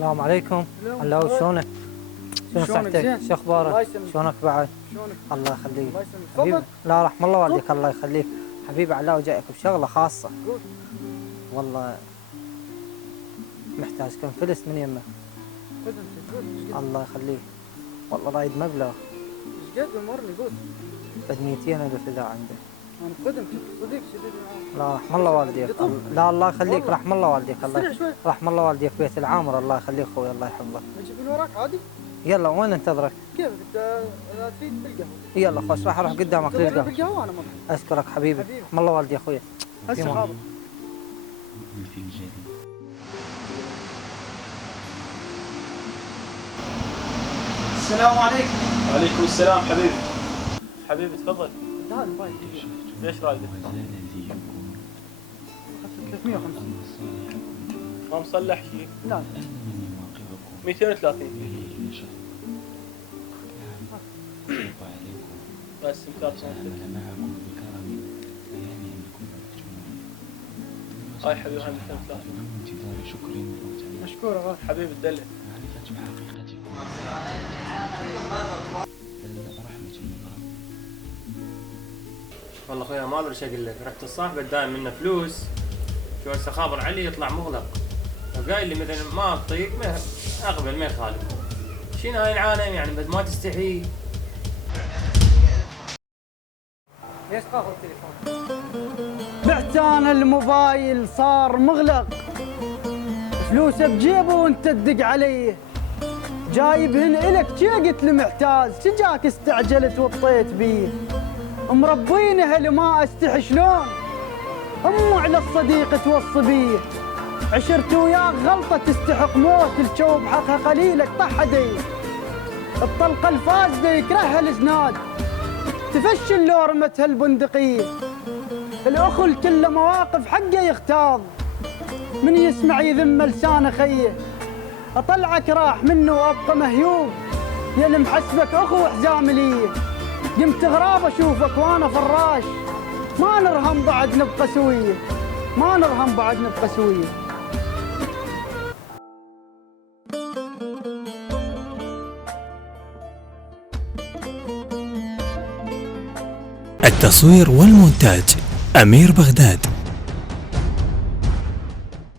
السلام عليكم. الله شلونك؟ شلون صحتك؟ شو اخبارك؟ شلونك بعد؟ الله يخليك. حبيبي لا رحم الله والديك الله يخليك. حبيبي علاء جايك بشغله خاصه. والله محتاج كم فلس من يمك. الله يخليك. والله رايد مبلغ. ايش قد امرني قول؟ قد 200,000 اذا عندك. انا خدمتك صديق شديد معاك. لا رحم الله والديك. لا الله يخليك رحم الله والديك الله رحم الله والديك بيت العامر الله يخليك اخوي الله يحفظك. اجيب من وراك عادي؟ يلا وين انتظرك؟ كيف انت تريد بالقهوه؟ يلا خوش راح اروح قدامك للقهوه. بالقهوه انا اشكرك حبيبي. رحم الله والدي اخوي. هسه حاضر. السلام عليكم. وعليكم السلام حبيبي. حبيبي تفضل. تعال باي. ليش رايدك؟ اخذت 350. ما مصلح شيء؟ لا 230 بس انكار صنعتك. هاي حبيبي هاي 230. مشكور يا غالي. حبيبي تدلع. والله اخويا ما ادري ايش اقول لك، رحت الصاحب دايم منه فلوس، شو هسه خابر علي يطلع مغلق، وقايل لي مثلا ما اطيق ما اقبل ما يخالف. شنو هاي العالم يعني بد ما تستحي. ليش قاهر التليفون؟ بعت انا الموبايل صار مغلق، فلوسه بجيبه وانت تدق علي، جايبهن الك شي قلت له محتاج، شجاك استعجلت وطيت بيه، مربينه اللي ما استحي شلون، امه على الصديق توصي بيه، عشرت وياك غلطه تستحق موت، الشوب حقها قليلك طح دي، الطلقه الفاسده يكرهها الزناد، تفشل لو رمتها البندقيه، الاخو الكل مواقف حقه يختاض، من يسمع يذم لسان خيه، اطلعك راح منه وابقى مهيوب، يا اللي محسبك اخو حزام لي، قمت غراب اشوفك وانا فراش، ما نرهم بعد نبقى سويه، ما نرهم بعد نبقى سويه. التصوير والمونتاج أمير بغداد.